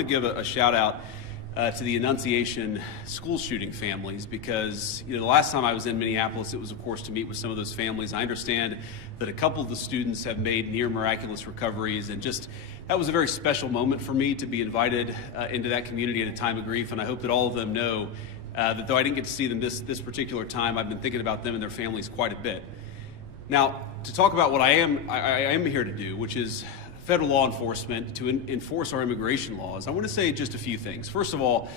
want to give a shout out to the Annunciation school shooting families, because the last time I was in Minneapolis, it was of course to meet with some of those families. I understand that a couple of the students have made near miraculous recoveries, and just that was a very special moment for me to be invited into that community at a time of grief. And I hope that all of them know that though I didn't get to see them this particular time, I've been thinking about them and their families quite a bit. Now, to talk about what I am here to do, which is federal law enforcement to enforce our immigration laws, I want to say just a few things. First of all,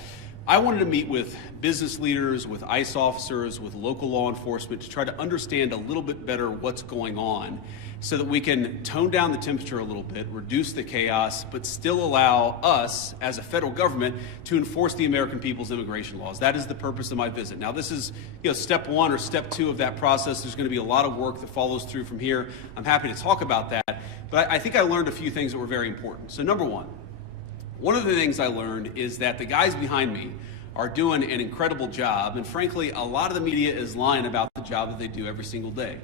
I wanted to meet with business leaders, with ICE officers, with local law enforcement to try to understand a little bit better what's going on so that we can tone down the temperature a little bit, reduce the chaos, but still allow us as a federal government to enforce the American people's immigration laws. That is the purpose of my visit. Now, this is step one or step two of that process. There's going to be a lot of work that follows through from here. I'm happy to talk about that, but I think I learned a few things that were very important. So number one of the things I learned is that the guys behind me are doing an incredible job, and frankly, a lot of the media is lying about the job that they do every single day.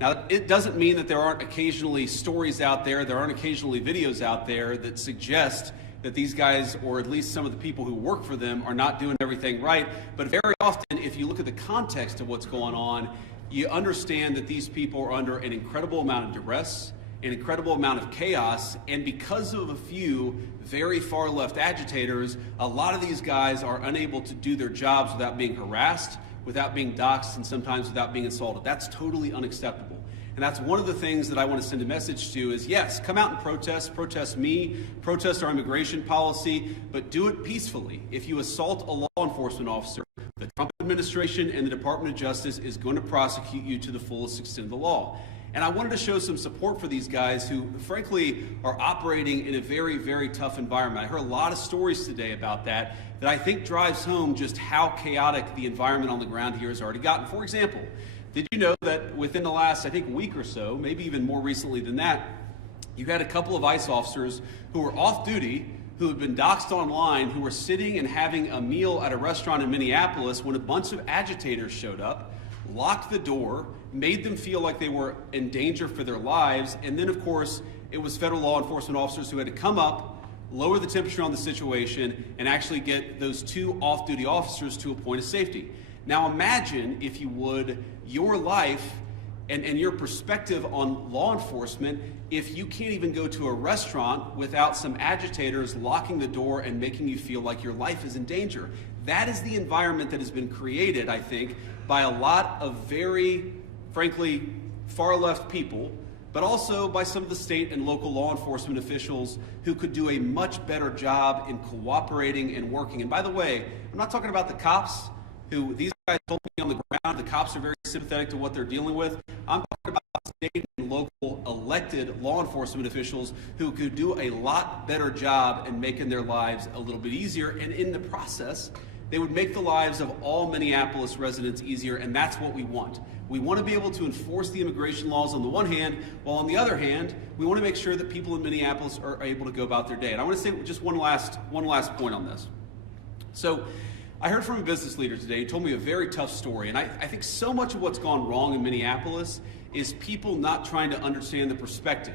Now, it doesn't mean that there aren't occasionally stories out there, there aren't occasionally videos out there that suggest that these guys, or at least some of the people who work for them, are not doing everything right. But very often, if you look at the context of what's going on, you understand that these people are under an incredible amount of duress, an incredible amount of chaos, and because of a few very far left agitators, a lot of these guys are unable to do their jobs without being harassed, without being doxxed, and sometimes without being assaulted. That's totally unacceptable. And that's one of the things that I want to send a message to is, yes, come out and protest me, protest our immigration policy, but do it peacefully. If you assault a law enforcement officer, the Trump administration and the Department of Justice is going to prosecute you to the fullest extent of the law. And I wanted to show some support for these guys who, frankly, are operating in a very, very tough environment. I heard a lot of stories today about that I think drives home just how chaotic the environment on the ground here has already gotten. For example, did you know that within the last, I think, week or so, maybe even more recently than that, you had a couple of ICE officers who were off duty, who had been doxxed online, who were sitting and having a meal at a restaurant in Minneapolis when a bunch of agitators showed up, locked the door, made them feel like they were in danger for their lives, and then, of course, it was federal law enforcement officers who had to come up, lower the temperature on the situation, and actually get those two off-duty officers to a point of safety. Now imagine, if you would, your life and your perspective on law enforcement if you can't even go to a restaurant without some agitators locking the door and making you feel like your life is in danger. That is the environment that has been created, I think, by a lot of very, frankly, far-left people, but also by some of the state and local law enforcement officials who could do a much better job in cooperating and working. And by the way, I'm not talking about the cops, who these guys told me on the ground, the cops are very sympathetic to what they're dealing with. I'm talking about state and local elected law enforcement officials who could do a lot better job in making their lives a little bit easier, and in the process, they would make the lives of all Minneapolis residents easier, and that's what we want. We want to be able to enforce the immigration laws on the one hand, while on the other hand, we want to make sure that people in Minneapolis are able to go about their day. And I want to say just one last point on this. So I heard from a business leader today. He told me a very tough story, and I think so much of what's gone wrong in Minneapolis is people not trying to understand the perspective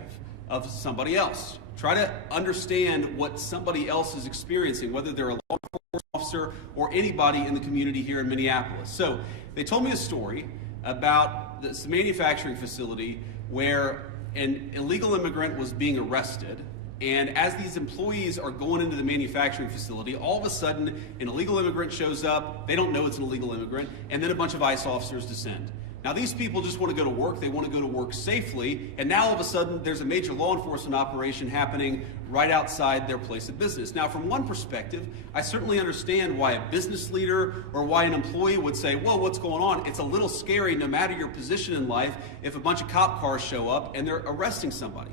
of somebody else. Try to understand what somebody else is experiencing, whether they're a law enforcement officer or anybody in the community here in Minneapolis. So they told me a story about this manufacturing facility where an illegal immigrant was being arrested, and as these employees are going into the manufacturing facility, all of a sudden an illegal immigrant shows up, they don't know it's an illegal immigrant, and then a bunch of ICE officers descend. Now these people just want to go to work, they want to go to work safely, and now all of a sudden there's a major law enforcement operation happening right outside their place of business. Now from one perspective, I certainly understand why a business leader or why an employee would say, whoa, what's going on? It's a little scary no matter your position in life if a bunch of cop cars show up and they're arresting somebody.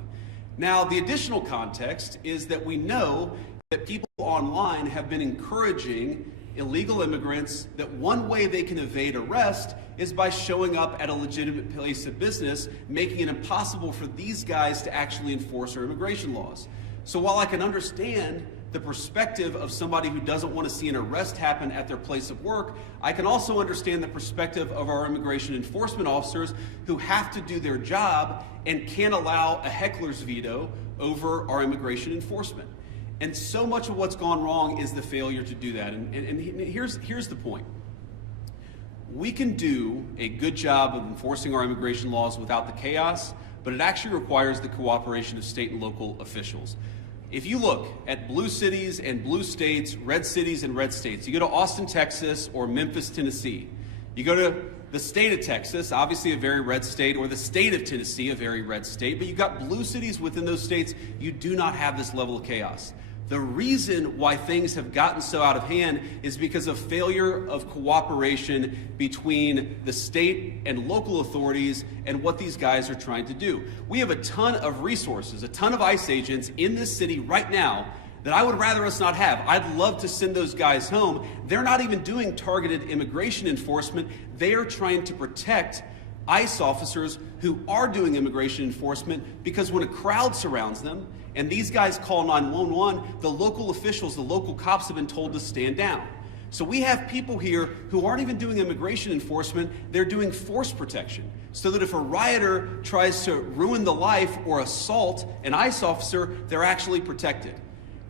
Now the additional context is that we know that people online have been encouraging illegal immigrants that one way they can evade arrest is by showing up at a legitimate place of business, making it impossible for these guys to actually enforce our immigration laws. So while I can understand the perspective of somebody who doesn't want to see an arrest happen at their place of work, I can also understand the perspective of our immigration enforcement officers who have to do their job and can't allow a heckler's veto over our immigration enforcement. And so much of what's gone wrong is the failure to do that. And here's the point. We can do a good job of enforcing our immigration laws without the chaos, but it actually requires the cooperation of state and local officials. If you look at blue cities and blue states, red cities and red states, you go to Austin, Texas, or Memphis, Tennessee, you go to the state of Texas, obviously a very red state, or the state of Tennessee, a very red state, but you've got blue cities within those states, you do not have this level of chaos. The reason why things have gotten so out of hand is because of failure of cooperation between the state and local authorities and what these guys are trying to do. We have a ton of resources, a ton of ICE agents in this city right now that I would rather us not have. I'd love to send those guys home. They're not even doing targeted immigration enforcement. They are trying to protect ICE officers who are doing immigration enforcement, because when a crowd surrounds them and these guys call 911, the local officials, the local cops have been told to stand down. So we have people here who aren't even doing immigration enforcement, they're doing force protection. So that if a rioter tries to ruin the life or assault an ICE officer, they're actually protected.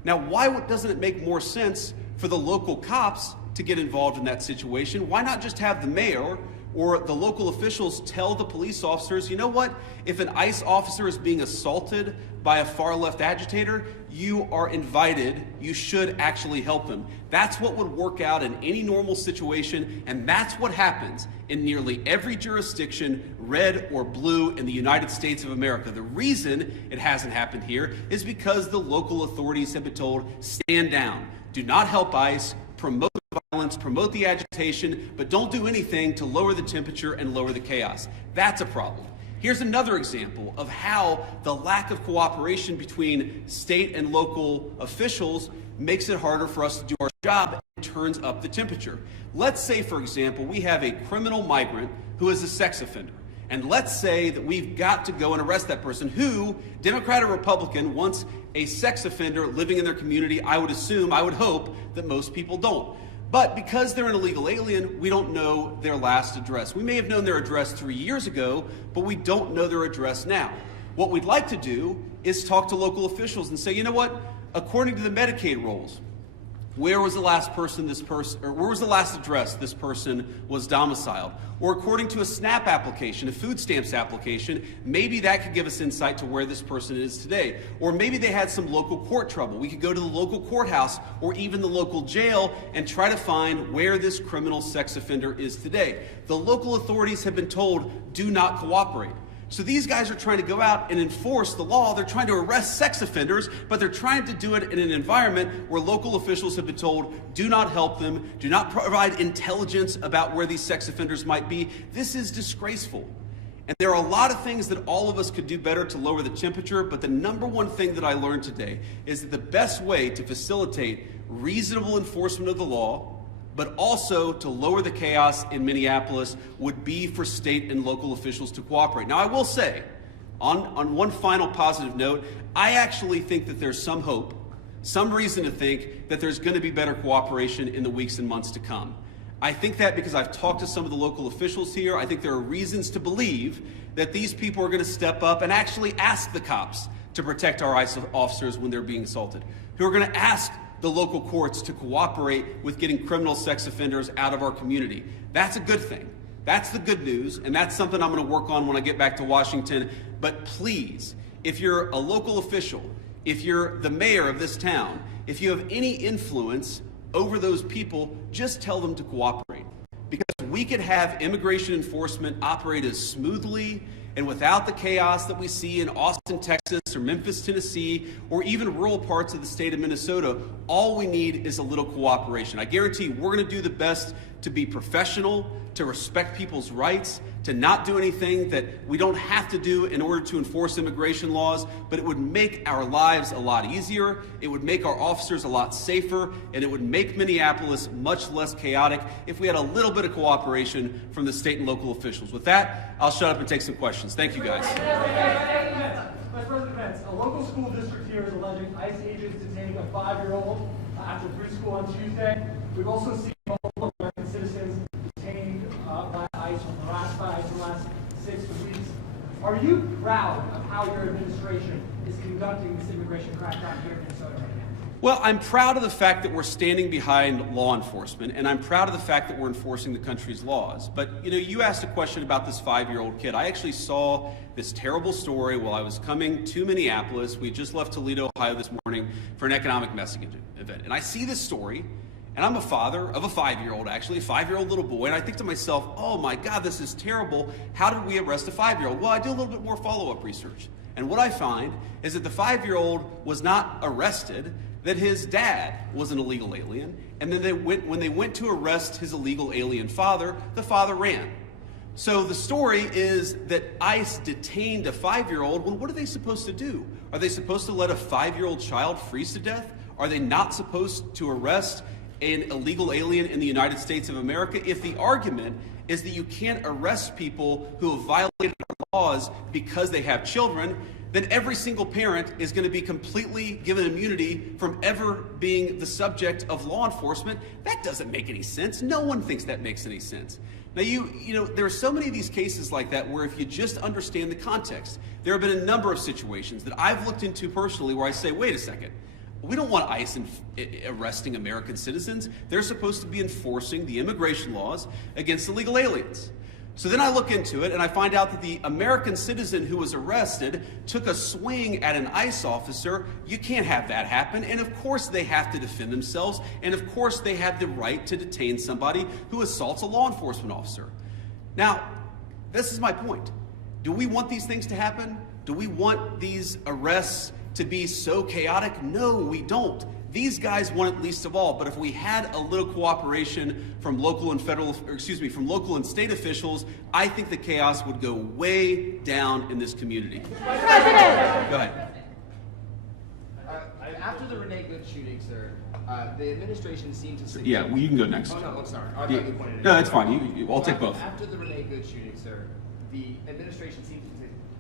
Now, why doesn't it make more sense for the local cops to get involved in that situation? Why not just have the mayor or the local officials tell the police officers, you know what, if an ICE officer is being assaulted by a far-left agitator, you are invited, you should actually help him. That's what would work out in any normal situation, and that's what happens in nearly every jurisdiction, red or blue, in the United States of America. The reason it hasn't happened here is because the local authorities have been told, stand down, do not help ICE, promote violence, promote the agitation, but don't do anything to lower the temperature and lower the chaos. That's a problem. Here's another example of how the lack of cooperation between state and local officials makes it harder for us to do our job and turns up the temperature. Let's say, for example, we have a criminal migrant who is a sex offender. And let's say that we've got to go and arrest that person who, Democrat or Republican, wants a sex offender living in their community. I would assume, I would hope that most people don't. But because they're an illegal alien, we don't know their last address. We may have known their address 3 years ago, but we don't know their address now. What we'd like to do is talk to local officials and say, you know what, according to the Medicaid rolls, where was the last address this person was domiciled? Or according to a SNAP application, a food stamps application, maybe that could give us insight to where this person is today. Or maybe they had some local court trouble. We could go to the local courthouse or even the local jail and try to find where this criminal sex offender is today. The local authorities have been told, do not cooperate. So these guys are trying to go out and enforce the law. They're trying to arrest sex offenders, but they're trying to do it in an environment where local officials have been told, do not help them, do not provide intelligence about where these sex offenders might be. This is disgraceful. And there are a lot of things that all of us could do better to lower the temperature, but the number one thing that I learned today is that the best way to facilitate reasonable enforcement of the law, but also to lower the chaos in Minneapolis, would be for state and local officials to cooperate. Now, I will say, on one final positive note, I actually think that there's some hope, some reason to think that there's going to be better cooperation in the weeks and months to come. I think that because I've talked to some of the local officials here. I think there are reasons to believe that these people are going to step up and actually ask the cops to protect our ICE officers when they're being assaulted, who are going to ask the local courts to cooperate with getting criminal sex offenders out of our community. That's a good thing. That's the good news, and that's something I'm going to work on when I get back to Washington. But please, if you're a local official, if you're the mayor of this town, if you have any influence over those people, just tell them to cooperate. Because we could have immigration enforcement operate as smoothly and without the chaos that we see in Austin, Texas, or Memphis, Tennessee, or even rural parts of the state of Minnesota. All we need is a little cooperation. I guarantee you, we're going to do the best to be professional, to respect people's rights, to not do anything that we don't have to do in order to enforce immigration laws, but it would make our lives a lot easier, it would make our officers a lot safer, and it would make Minneapolis much less chaotic if we had a little bit of cooperation from the state and local officials. With that, I'll shut up and take some questions. Thank you, guys. Vice President Vance, a local school district here is alleging ICE agents detaining a 5-year-old after preschool on Tuesday. We've also seen multiple American citizens detained by ICE from harassed by ICE in the last 6 weeks. Are you proud of how your administration is conducting this immigration crackdown here in Minnesota right now? Well, I'm proud of the fact that we're standing behind law enforcement, and I'm proud of the fact that we're enforcing the country's laws. But, you asked a question about this 5-year-old kid. I actually saw this terrible story while I was coming to Minneapolis. We just left Toledo, Ohio this morning for an economic messaging event. And I see this story, and I'm a father of a 5-year-old, actually, a 5-year-old little boy, and I think to myself, oh my God, this is terrible. How did we arrest a 5-year-old? Well, I do a little bit more follow-up research. And what I find is that the 5-year-old was not arrested, that his dad was an illegal alien, and then when they went to arrest his illegal alien father, the father ran. So the story is that ICE detained a 5-year-old. Well, what are they supposed to do? Are they supposed to let a 5-year-old child freeze to death? Are they not supposed to arrest an illegal alien in the United States of America? If the argument is that you can't arrest people who have violated our laws because they have children, then every single parent is going to be completely given immunity from ever being the subject of law enforcement. That doesn't make any sense. No one thinks that makes any sense. Now, there are so many of these cases like that where if you just understand the context, there have been a number of situations that I've looked into personally where I say, wait a second, we don't want ICE arresting American citizens. They're supposed to be enforcing the immigration laws against illegal aliens. So then I look into it and I find out that the American citizen who was arrested took a swing at an ICE officer. You can't have that happen. And of course they have to defend themselves. And of course they have the right to detain somebody who assaults a law enforcement officer. Now, this is my point. Do we want these things to happen? Do we want these arrests to be so chaotic? No, we don't. These guys want it least of all, but if we had a little cooperation from local and from local and state officials, I think the chaos would go way down in this community. President! Go ahead. After the Renee Good shooting, sir, the administration seemed to suggest... Yeah, well, you can go next. Oh, no, I'm sorry. I thought you pointed it No, out. that's fine. I'll take both. After the Renee Good shooting, sir, the administration seemed to...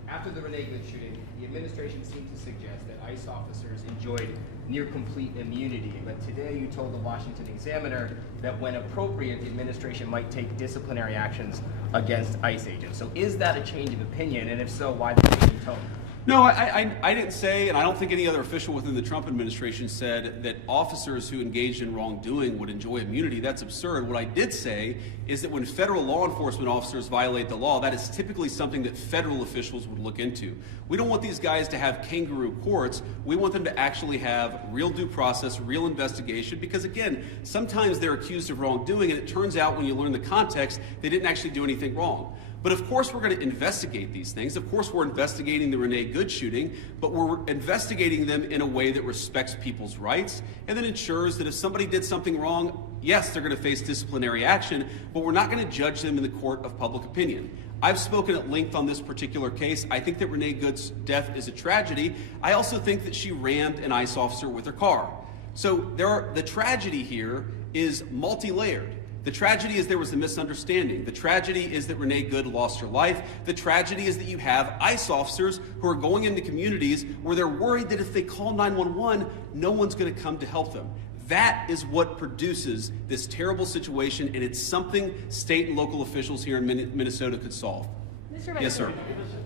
After the Renee Good shooting, the administration seemed to suggest that ICE officers enjoyed near complete immunity. But today you told the Washington Examiner that when appropriate, the administration might take disciplinary actions against ICE agents. So is that a change of opinion? And if so, why the change in tone? No, I didn't say, and I don't think any other official within the Trump administration said that officers who engaged in wrongdoing would enjoy immunity. That's absurd. What I did say is that when federal law enforcement officers violate the law, that is typically something that federal officials would look into. We don't want these guys to have kangaroo courts. We want them to actually have real due process, real investigation, because again, sometimes they're accused of wrongdoing, and it turns out when you learn the context, they didn't actually do anything wrong. But of course we're going to investigate these things. Of course we're investigating the Renee Good shooting, but we're investigating them in a way that respects people's rights and that ensures that if somebody did something wrong, yes, they're going to face disciplinary action, but we're not going to judge them in the court of public opinion. I've spoken at length on this particular case. I think that Renee Good's death is a tragedy. I also think that she rammed an ICE officer with her car. So the tragedy here is multi-layered. The tragedy is there was a misunderstanding. The tragedy is that Renee Good lost her life. The tragedy is that you have ICE officers who are going into communities where they're worried that if they call 911, no one's going to come to help them. That is what produces this terrible situation, and it's something state and local officials here in Minnesota could solve. Mr. Yes, sir.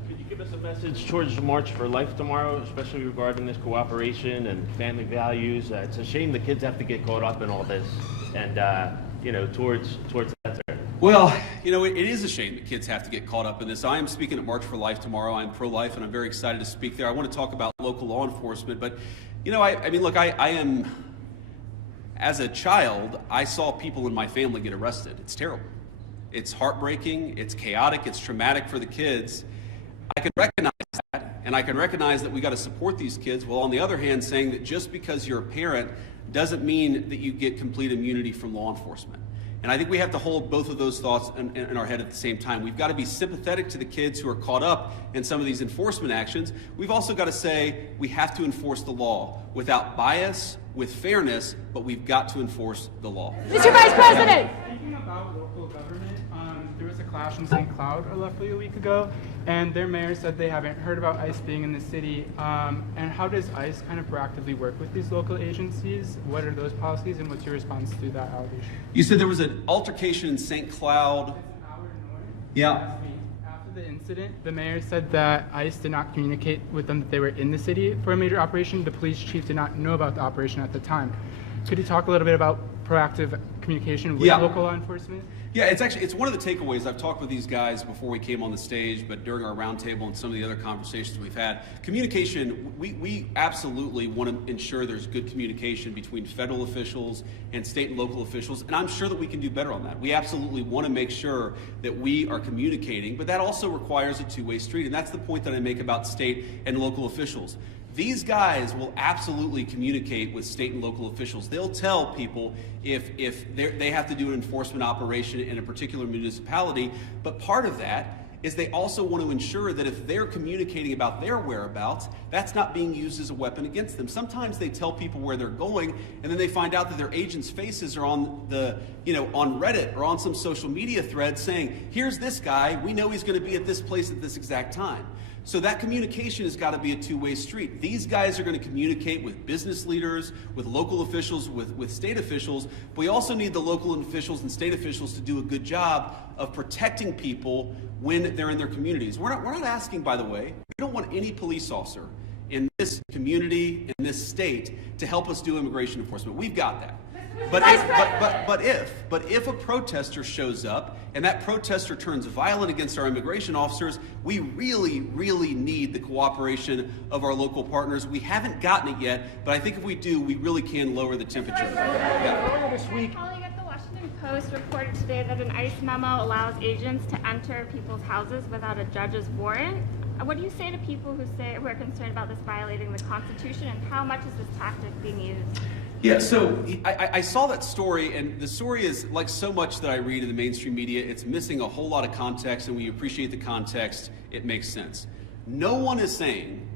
Could you give us a message towards the March for Life tomorrow, especially regarding this cooperation and family values? It's a shame the kids have to get caught up in all this, and towards that. Sir. Well, it is a shame that kids have to get caught up in this. I am speaking at March for Life tomorrow. I'm pro-life, and I'm very excited to speak there. I want to talk about local law enforcement, but I am. As a child, I saw people in my family get arrested. It's terrible. It's heartbreaking, it's chaotic, it's traumatic for the kids. I can recognize that, and I can recognize that we got to support these kids, while on the other hand saying that just because you're a parent doesn't mean that you get complete immunity from law enforcement. And I think we have to hold both of those thoughts in our head at the same time. We've got to be sympathetic to the kids who are caught up in some of these enforcement actions. We've also got to say we have to enforce the law without bias, with fairness, but we've got to enforce the law. Mr. Vice President! Speaking about local government, there was a clash in St. Cloud roughly a week ago, and their mayor said they haven't heard about ICE being in the city. And how does ICE kind of proactively work with these local agencies? What are those policies, and what's your response to that allegation? You said there was an altercation in St. Cloud. It's an hour north. Yeah. Last week, after the incident, the mayor said that ICE did not communicate with them that they were in the city for a major operation. The police chief did not know about the operation at the time. Could you talk a little bit about proactive communication with local law enforcement? Yeah, it's one of the takeaways. I've talked with these guys before we came on the stage, but during our roundtable and some of the other conversations we've had, communication, we absolutely want to ensure there's good communication between federal officials and state and local officials, and I'm sure that we can do better on that. We absolutely want to make sure that we are communicating, but that also requires a two-way street, and that's the point that I make about state and local officials. These guys will absolutely communicate with state and local officials. They'll tell people if they have to do an enforcement operation in a particular municipality, but part of that is they also want to ensure that if they're communicating about their whereabouts, that's not being used as a weapon against them. Sometimes they tell people where they're going, and then they find out that their agents' faces are on on Reddit or on some social media thread saying, here's this guy, we know he's going to be at this place at this exact time. So that communication has got to be a two-way street. These guys are going to communicate with business leaders, with local officials, with state officials, but we also need the local officials and state officials to do a good job of protecting people when they're in their communities. We're not asking, by the way, we don't want any police officer in this community, in this state, to help us do immigration enforcement. We've got that. But if a protester shows up and that protester turns violent against our immigration officers, we really, really need the cooperation of our local partners. We haven't gotten it yet, but I think if we do, we really can lower the temperature. Earlier this week, a colleague at the Washington Post reported today that an ICE memo allows agents to enter people's houses without a judge's warrant. What do you say to people who are concerned about this violating the Constitution, and how much is this tactic being used? Yeah, so I saw that story, and the story is like so much that I read in the mainstream media. It's missing a whole lot of context, and when you appreciate the context, it makes sense. No one is saying,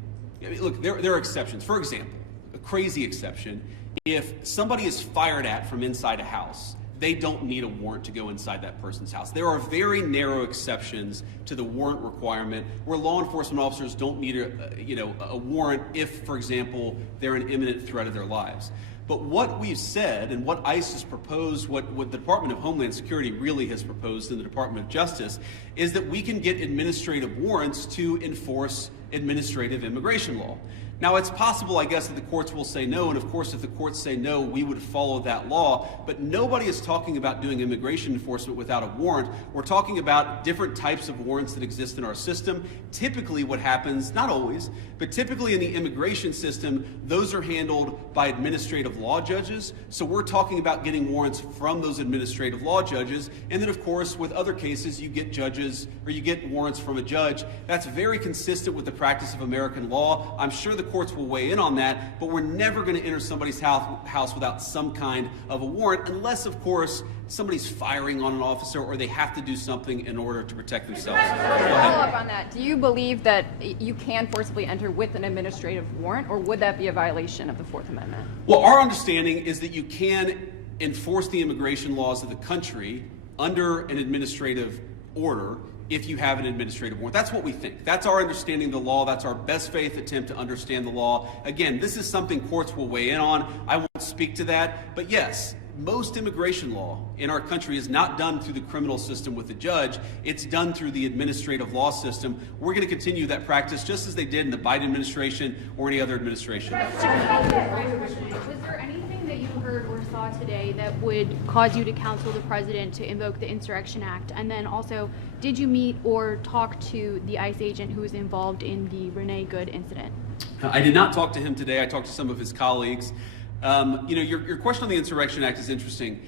look, there are exceptions. For example, a crazy exception, if somebody is fired at from inside a house, they don't need a warrant to go inside that person's house. There are very narrow exceptions to the warrant requirement where law enforcement officers don't need a warrant if, for example, they're an imminent threat of their lives. But what we've said and what ICE has proposed, what the Department of Homeland Security really has proposed in the Department of Justice, is that we can get administrative warrants to enforce administrative immigration law. Now, it's possible, I guess, that the courts will say no, and of course, if the courts say no, we would follow that law, but nobody is talking about doing immigration enforcement without a warrant. We're talking about different types of warrants that exist in our system. Typically what happens, not always, but typically in the immigration system, those are handled by administrative law judges, so we're talking about getting warrants from those administrative law judges, and then of course, with other cases, you get judges, or you get warrants from a judge. That's very consistent with the practice of American law. I'm sure the courts will weigh in on that, but we're never going to enter somebody's house without some kind of a warrant, unless, of course, somebody's firing on an officer or they have to do something in order to protect themselves. Follow up on that. Do you believe that you can forcibly enter with an administrative warrant, or would that be a violation of the Fourth Amendment? Well, our understanding is that you can enforce the immigration laws of the country under an administrative order if you have an administrative warrant. That's what we think. That's our understanding of the law. That's our best faith attempt to understand the law. Again, this is something courts will weigh in on. I won't speak to that. But yes, most immigration law in our country is not done through the criminal system with the judge. It's done through the administrative law system. We're going to continue that practice just as they did in the Biden administration or any other administration. Was there anything that you heard or saw today that would cause you to counsel the president to invoke the Insurrection Act? And then also, did you meet or talk to the ICE agent who was involved in the Renee Good incident? I did not talk to him today. I talked to some of his colleagues. Your question on the Insurrection Act is interesting.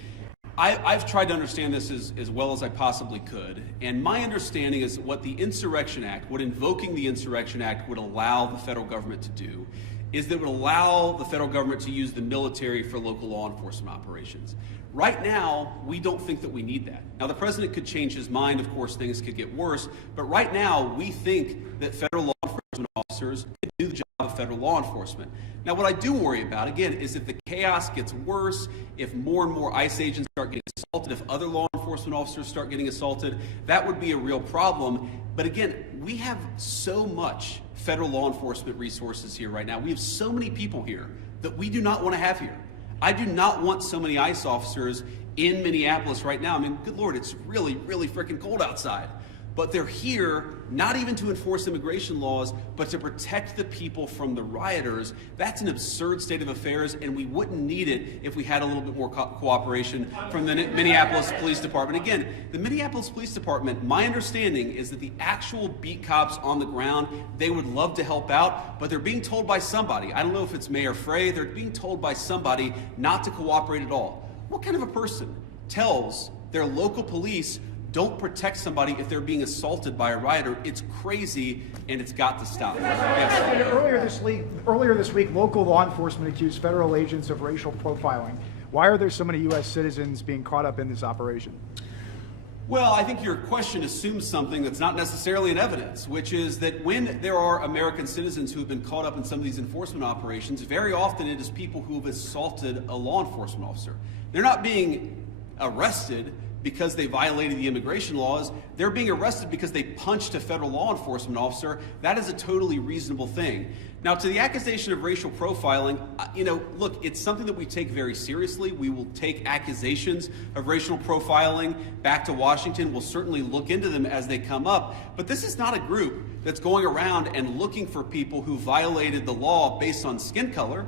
I've tried to understand this as well as I possibly could, and my understanding is what the Insurrection Act, what invoking the Insurrection Act would allow the federal government to do, is that it would allow the federal government to use the military for local law enforcement operations. Right now, we don't think that we need that. Now, the president could change his mind. Of course, things could get worse. But right now, we think that federal law enforcement officers can do the job of federal law enforcement. Now, what I do worry about, again, is if the chaos gets worse, if more and more ICE agents start getting assaulted, if other law enforcement officers start getting assaulted, that would be a real problem. But again, we have so much federal law enforcement resources here right now. We have so many people here that we do not want to have here. I do not want so many ICE officers in Minneapolis right now. I mean, good Lord, it's really, really freaking cold outside. But they're here not even to enforce immigration laws, but to protect the people from the rioters. That's an absurd state of affairs, and we wouldn't need it if we had a little bit more cooperation from the Minneapolis Police Department. Again, the Minneapolis Police Department, my understanding is that the actual beat cops on the ground, they would love to help out, but they're being told by somebody, I don't know if it's Mayor Frey, they're being told by somebody not to cooperate at all. What kind of a person tells their local police don't protect somebody if they're being assaulted by a rioter? It's crazy, and it's got to stop. Yes. Earlier this week, local law enforcement accused federal agents of racial profiling. Why are there so many U.S. citizens being caught up in this operation? Well, I think your question assumes something that's not necessarily in evidence, which is that when there are American citizens who have been caught up in some of these enforcement operations, very often it is people who have assaulted a law enforcement officer. They're not being arrested because they violated the immigration laws. They're being arrested because they punched a federal law enforcement officer. That is a totally reasonable thing. Now, to the accusation of racial profiling, look, it's something that we take very seriously. We will take accusations of racial profiling back to Washington. We'll certainly look into them as they come up. But this is not a group that's going around and looking for people who violated the law based on skin color.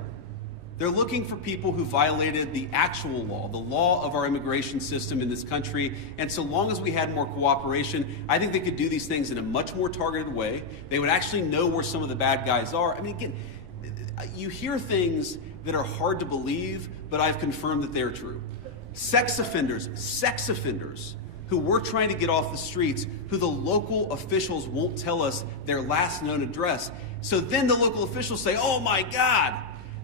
They're looking for people who violated the actual law, the law of our immigration system in this country. And so long as we had more cooperation, I think they could do these things in a much more targeted way. They would actually know where some of the bad guys are. I mean, again, you hear things that are hard to believe, but I've confirmed that they're true. Sex offenders who we're trying to get off the streets, who the local officials won't tell us their last known address. So then the local officials say, oh my God,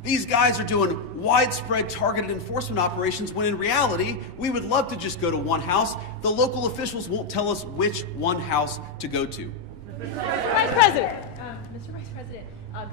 these guys are doing widespread targeted enforcement operations, when in reality, we would love to just go to one house. The local officials won't tell us which one house to go to. Mr. Vice President.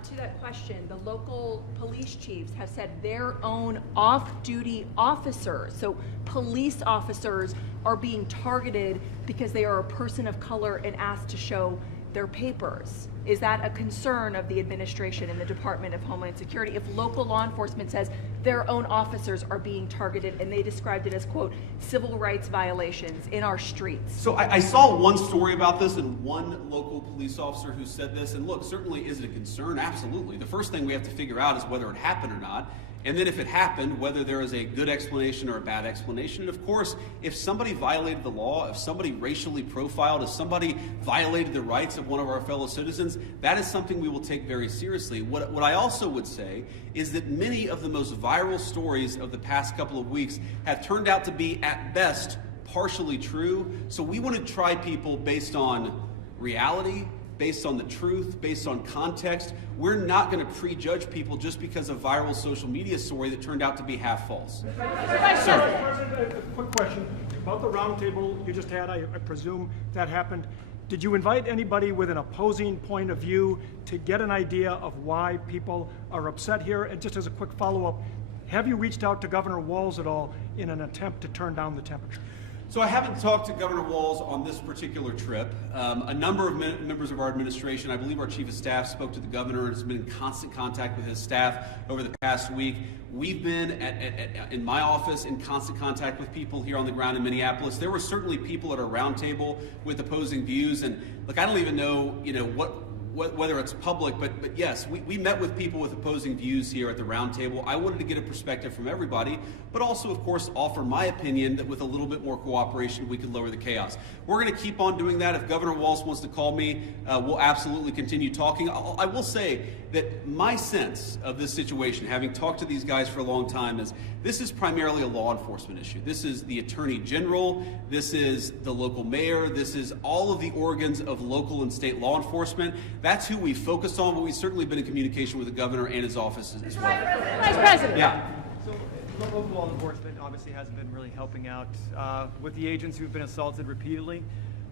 To that question, the local police chiefs have said their own off-duty officers, so police officers, are being targeted because they are a person of color and asked to show their papers. Is that a concern of the administration and the Department of Homeland Security if local law enforcement says their own officers are being targeted, and they described it as, quote, civil rights violations in our streets? So I saw one story about this and one local police officer who said this, and look, certainly is it a concern? Absolutely. The first thing we have to figure out is whether it happened or not. And then if it happened, whether there is a good explanation or a bad explanation. And of course, if somebody violated the law, if somebody racially profiled, if somebody violated the rights of one of our fellow citizens, that is something we will take very seriously. What I also would say is that many of the most viral stories of the past couple of weeks have turned out to be, at best, partially true. So we want to try people based on reality, based on the truth, based on context. We're not going to prejudge people just because of a viral social media story that turned out to be half false. President, a quick question about the roundtable you just had. I presume that happened. Did you invite anybody with an opposing point of view to get an idea of why people are upset here? And just as a quick follow-up, have you reached out to Governor Walz at all in an attempt to turn down the temperature? So I haven't talked to Governor Walz on this particular trip. A number of members of our administration, I believe our chief of staff, spoke to the governor and has been in constant contact with his staff over the past week. We've been in my office in constant contact with people here on the ground in Minneapolis. There were certainly people at our roundtable with opposing views, and look, I don't even know, whether it's public, but yes, we met with people with opposing views here at the roundtable. I wanted to get a perspective from everybody, but also, of course, offer my opinion that with a little bit more cooperation, we could lower the chaos. We're going to keep on doing that. If Governor Walz wants to call me, we'll absolutely continue talking. I will say that my sense of this situation, having talked to these guys for a long time, is this is primarily a law enforcement issue. This is the Attorney General, this is the local mayor, this is all of the organs of local and state law enforcement. That's who we focus on, but we've certainly been in communication with the governor and his office as well. Vice President. Yeah. So local law enforcement obviously hasn't been really helping out with the agents who've been assaulted repeatedly.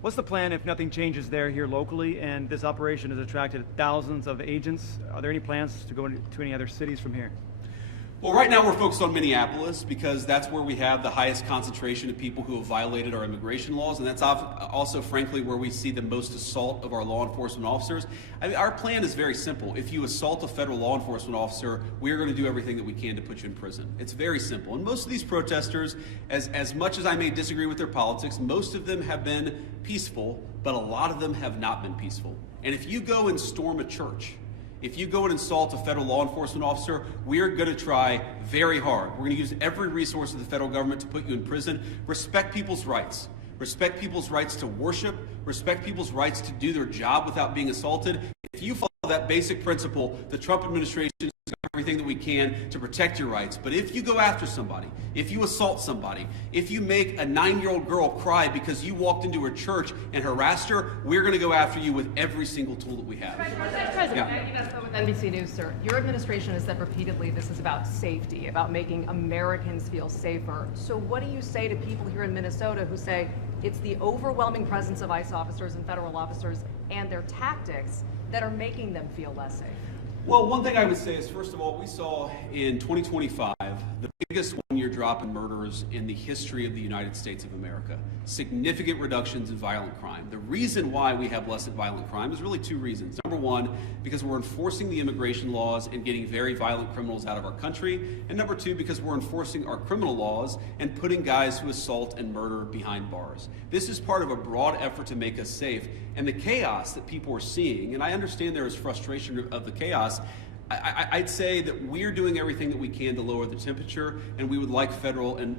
What's the plan if nothing changes there here locally and this operation has attracted thousands of agents? Are there any plans to go to any other cities from here? Well, right now we're focused on Minneapolis because that's where we have the highest concentration of people who have violated our immigration laws, and that's also, frankly, where we see the most assault of our law enforcement officers. I mean, our plan is very simple. If you assault a federal law enforcement officer, we're going to do everything that we can to put you in prison. It's very simple. And most of these protesters, as much as I may disagree with their politics, most of them have been peaceful but a lot of them have not been peaceful. And if you go and storm a church, if you go and insult a federal law enforcement officer, we are going to try very hard. We're going to use every resource of the federal government to put you in prison. Respect people's rights. Respect people's rights to worship. Respect people's rights to do their job without being assaulted. If you follow that basic principle, the Trump administration is doing everything that we can to protect your rights. But if you go after somebody, if you assault somebody, if you make a 9-year-old girl cry because you walked into her church and harassed her, we're going to go after you with every single tool that we have. Yeah. With NBC News, sir. Your administration has said repeatedly this is about safety, about making Americans feel safer. So what do you say to people here in Minnesota who say it's the overwhelming presence of ICE officers and federal officers and their tactics that are making them feel less safe? Well, one thing I would say is, first of all, we saw in 2025 the biggest one-year drop in murders in the history of the United States of America. Significant reductions in violent crime. The reason why we have less violent crime is really two reasons. Number one, because we're enforcing the immigration laws and getting very violent criminals out of our country. And number two, because we're enforcing our criminal laws and putting guys who assault and murder behind bars. This is part of a broad effort to make us safe. And the chaos that people are seeing, and I understand there is frustration of the chaos, I'd say that we're doing everything that we can to lower the temperature, and we would like federal and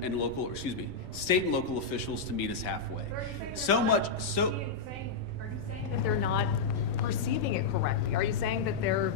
state and local officials to meet us halfway. Are you saying that they're not perceiving it correctly? Are you saying that they're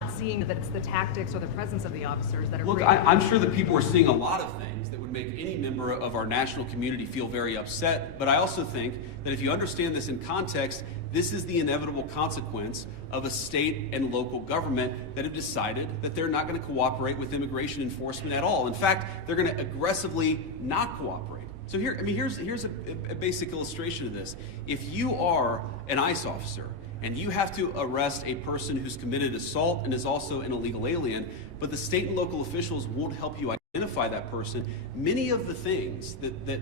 not seeing that it's the tactics or the presence of the officers that are Look, I'm sure that people are seeing a lot of things that would make any member of our national community feel very upset, but I also think that if you understand this in context, this is the inevitable consequence of a state and local government that have decided that they're not going to cooperate with immigration enforcement at all. In fact, they're going to aggressively not cooperate. So here's a basic illustration of this. If you are an ICE officer and you have to arrest a person who's committed assault and is also an illegal alien, but the state and local officials won't help you identify that person, many of the things that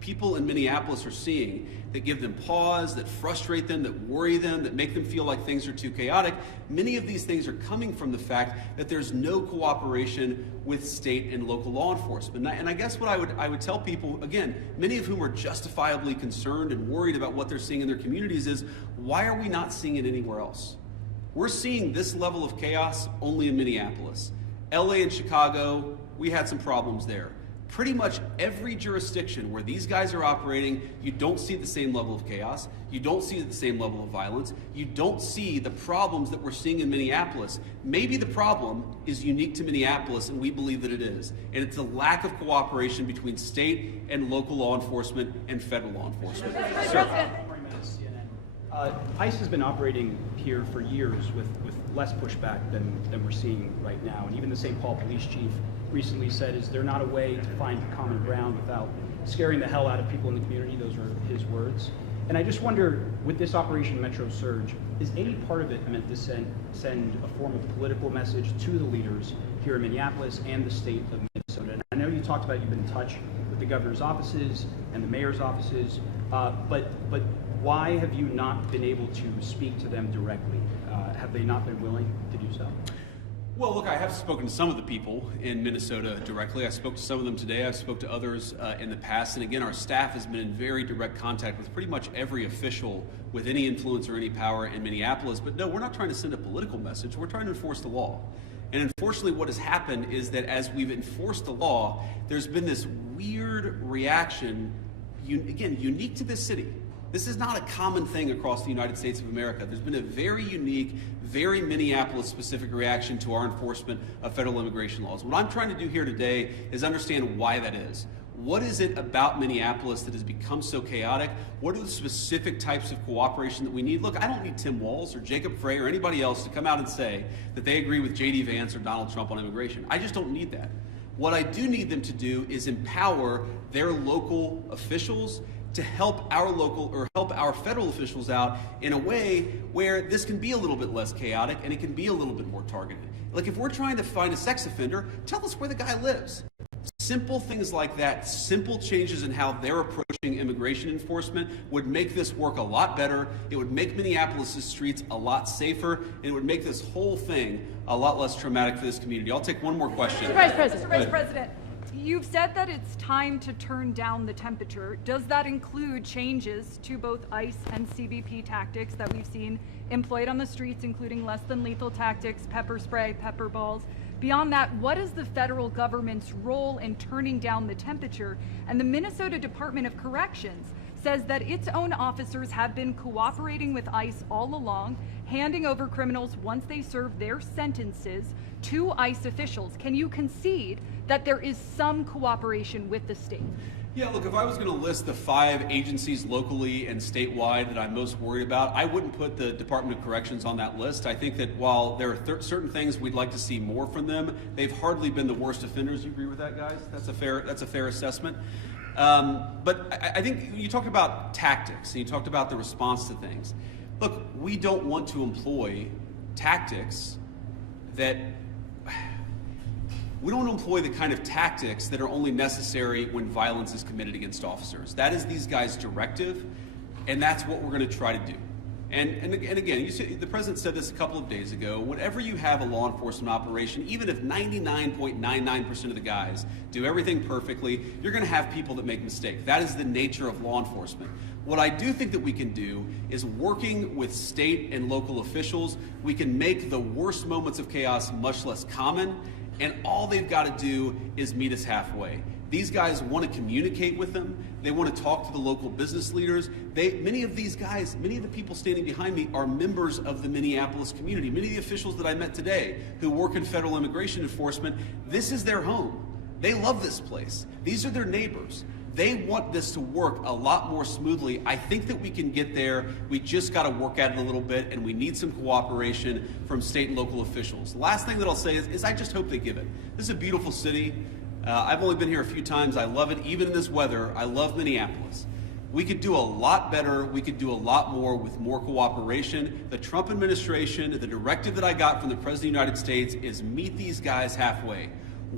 people in Minneapolis are seeing that give them pause, that frustrate them, that worry them, that make them feel like things are too chaotic, many of these things are coming from the fact that there's no cooperation with state and local law enforcement. And I guess what I would tell people, again, many of whom are justifiably concerned and worried about what they're seeing in their communities, is why are we not seeing it anywhere else? We're seeing this level of chaos only in Minneapolis. LA and Chicago, we had some problems there. Pretty much every jurisdiction where these guys are operating, you don't see the same level of chaos, you don't see the same level of violence, you don't see the problems that we're seeing in Minneapolis. Maybe the problem is unique to Minneapolis, and we believe that it is. And it's a lack of cooperation between state and local law enforcement and federal law enforcement. ICE has been operating here for years with less pushback than we're seeing right now. And even the St. Paul police chief recently said, is there not a way to find common ground without scaring the hell out of people in the community? Those are his words. And I just wonder, with this Operation Metro Surge, is any part of it meant to send a form of political message to the leaders here in Minneapolis and the state of Minnesota? And I know you talked about you've been in touch with the governor's offices and the mayor's offices, but why have you not been able to speak to them directly? Have they not been willing to do so? Well, look, I have spoken to some of the people in Minnesota directly. I spoke to some of them today. I've spoke to others in the past. And again, our staff has been in very direct contact with pretty much every official with any influence or any power in Minneapolis. But no, we're not trying to send a political message. We're trying to enforce the law. And unfortunately, what has happened is that as we've enforced the law, there's been this weird reaction, again, unique to this city. This is not a common thing across the United States of America. There's been a very unique, very Minneapolis-specific reaction to our enforcement of federal immigration laws. What I'm trying to do here today is understand why that is. What is it about Minneapolis that has become so chaotic? What are the specific types of cooperation that we need? Look, I don't need Tim Walz or Jacob Frey or anybody else to come out and say that they agree with JD Vance or Donald Trump on immigration. I just don't need that. What I do need them to do is empower their local officials to help our federal officials out in a way where this can be a little bit less chaotic and it can be a little bit more targeted. Like if we're trying to find a sex offender, tell us where the guy lives. Simple things like that, simple changes in how they're approaching immigration enforcement would make this work a lot better. It would make Minneapolis' streets a lot safer, and it would make this whole thing a lot less traumatic for this community. I'll take one more question. Mr. Vice President. You've said that it's time to turn down the temperature. Does that include changes to both ICE and CBP tactics that we've seen employed on the streets, including less than lethal tactics, pepper spray, pepper balls? Beyond that, what is the federal government's role in turning down the temperature? And the Minnesota Department of Corrections says that its own officers have been cooperating with ICE all along, handing over criminals once they serve their sentences to ICE officials. Can you concede that there is some cooperation with the state? Yeah, look, if I was going to list the 5 agencies locally and statewide that I'm most worried about, I wouldn't put the Department of Corrections on that list. I think that while there are certain things we'd like to see more from them, they've hardly been the worst offenders. You agree with that, guys? That's a fair assessment. But I think you talked about tactics and you talked about the response to things. Look, we don't want to employ tactics that we don't employ the kind of tactics that are only necessary when violence is committed against officers. That is these guys' directive, and that's what we're going to try to do. And again, the president said this a couple of days ago, whenever you have a law enforcement operation, even if 99.99% of the guys do everything perfectly, you're going to have people that make mistakes. That is the nature of law enforcement. What I do think that we can do is, working with state and local officials, we can make the worst moments of chaos much less common, and all they've got to do is meet us halfway. These guys want to communicate with them. They want to talk to the local business leaders. Many of these guys, many of the people standing behind me are members of the Minneapolis community. Many of the officials that I met today who work in federal immigration enforcement, this is their home. They love this place. These are their neighbors. They want this to work a lot more smoothly. I think that we can get there. We just got to work at it a little bit, and we need some cooperation from state and local officials. The last thing that I'll say is I just hope they give it. This is a beautiful city. I've only been here a few times. I love it. Even in this weather, I love Minneapolis. We could do a lot better. We could do a lot more with more cooperation. The Trump administration, the directive that I got from the President of the United States is meet these guys halfway.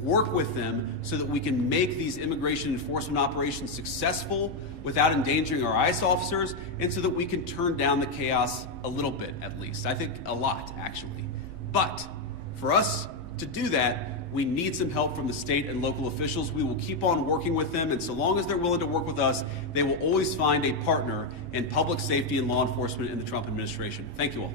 Work with them so that we can make these immigration enforcement operations successful without endangering our ICE officers, and so that we can turn down the chaos a little bit, at least. I think a lot, actually. But for us to do that, we need some help from the state and local officials. We will keep on working with them, and so long as they're willing to work with us, they will always find a partner in public safety and law enforcement in the Trump administration. Thank you all.